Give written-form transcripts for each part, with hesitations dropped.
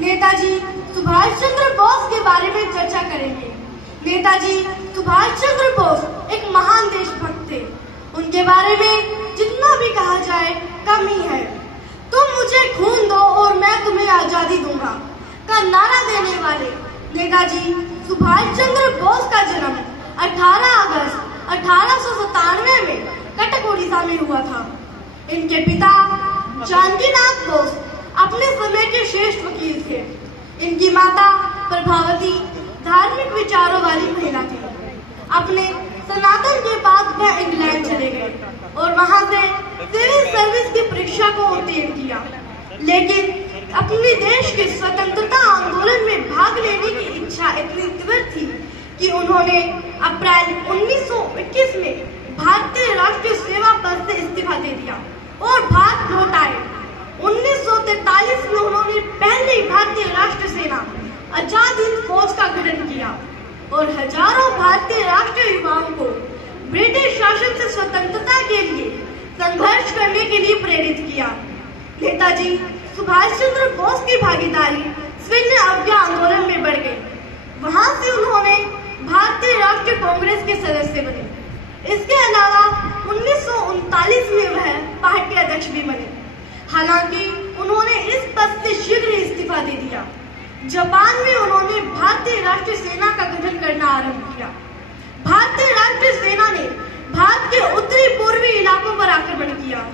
नेताजी सुभाष चंद्र बोस के बारे में चर्चा करेंगे। नेताजी सुभाष चंद्र बोस एक महान देशभक्त थे। उनके बारे में जितना भी कहा जाए कम ही है। तुम मुझे खून दो और मैं तुम्हें आजादी दूंगा का नारा देने वाले नेताजी सुभाष चंद्र बोस का जन्म 18 अगस्त 1897 में कटक उड़ीसा में हुआ था। इनके पिता जानकीनाथ बोस अपने समय के श्रेष्ठ वकील थे। इनकी माता प्रभावती धार्मिक विचारों वाली महिला थी। अपने सनातन के बाद वह इंग्लैंड चले गए और वहां से सिविल सर्विस की परीक्षा को उत्तीर्ण किया, लेकिन अपने देश के स्वतंत्रता आंदोलन में भाग लेने की इच्छा इतनी तीव्र थी कि उन्होंने अप्रैल 1921 में भारतीय राष्ट्रीय सेवा पद से इस्तीफा दे दिया और भारत लौट आए। 1943 में उन्होंने पहली भारतीय राष्ट्रीय सेना आजाद हिंद फौज का गठन किया और हजारों भारतीय राष्ट्रीय युवाओं को ब्रिटिश शासन से स्वतंत्रता के लिए संघर्ष करने के लिए प्रेरित किया। नेताजी सुभाष चंद्र बोस की भागीदारी सैन्य अवज्ञा आंदोलन में बढ़ गई। वहां से उन्होंने भारतीय राष्ट्रीय कांग्रेस के सदस्य बने। इसके अलावा 1939 में वह पार्टी अध्यक्ष भी बने। हालांकि उन्होंने इस पद से शीघ्र ही इस्तीफा दे दिया। जापान में उन्होंने भारतीय राष्ट्रीय सेना का गठन करना आरंभ किया। भारतीय राष्ट्रीय सेना ने भारत के उत्तरी पूर्वी इलाकों पर आक्रमण किया।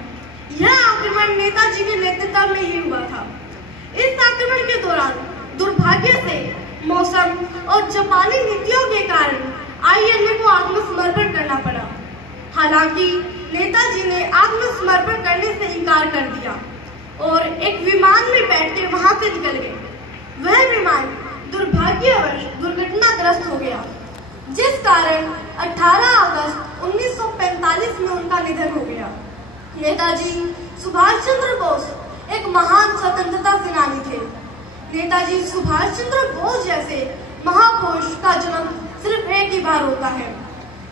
यह आक्रमण नेताजी के नेतृत्व में ही हुआ था। इस आक्रमण के दौरान दुर्भाग्य से मौसम और जापानी नीतियों के कारण आईएनए को आत्मसमर्पण करना पड़ा। हालांकि नेताजी ने आत्मसमर्पण करने से इनकार कर दिया और एक विमान में बैठकर वहां से निकल गए। वह विमान दुर्भाग्यवश दुर्घटनाग्रस्त हो गया, जिस कारण 18 अगस्त 1945 में उनका निधन हो गया। नेताजी सुभाष चंद्र बोस एक महान स्वतंत्रता सेनानी थे। नेताजी सुभाष चंद्र बोस जैसे महापुरुष का जन्म सिर्फ एक ही बार होता है।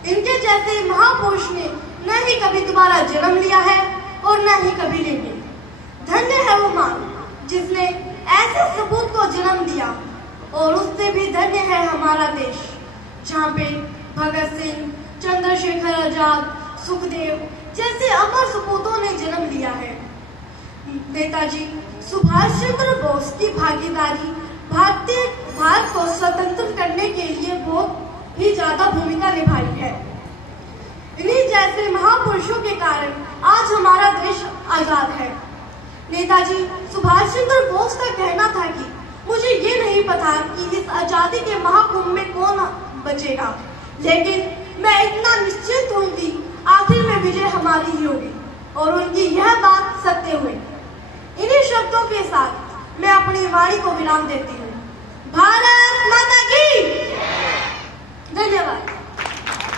इनके जैसे महापुरुष ने न ही कभी तुम्हारा जन्म लिया है और न ही कभी लेंगे। धन्य है वो मां जिसने ऐसे सपूत को जन्म दिया, और उससे भी धन्य है हमारा देश, जहाँ पे भगत सिंह, चंद्रशेखर आजाद, सुखदेव जैसे अमर सपूतों ने जन्म लिया है। नेताजी सुभाष चंद्र बोस की भागीदारी भारत को स्वतंत्र करने के लिए बहुत ही ज्यादा भूमिका निभाई है। इन्हीं जैसे महापुरुषों के कारण आज हमारा देश आजाद है। नेताजी सुभाष चंद्र बोस का कहना था कि मुझे ये नहीं पता कि इस आजादी के महाकुंभ में कौन बचेगा, लेकिन मैं इतना निश्चित हूँ कि आखिर में विजय हमारी ही होगी, और उनकी यह बात सत्य हुई। इन्हीं शब्दों के साथ मैं अपनी वाणी को विराम देती हूँ। भारत माता की धन्यवाद।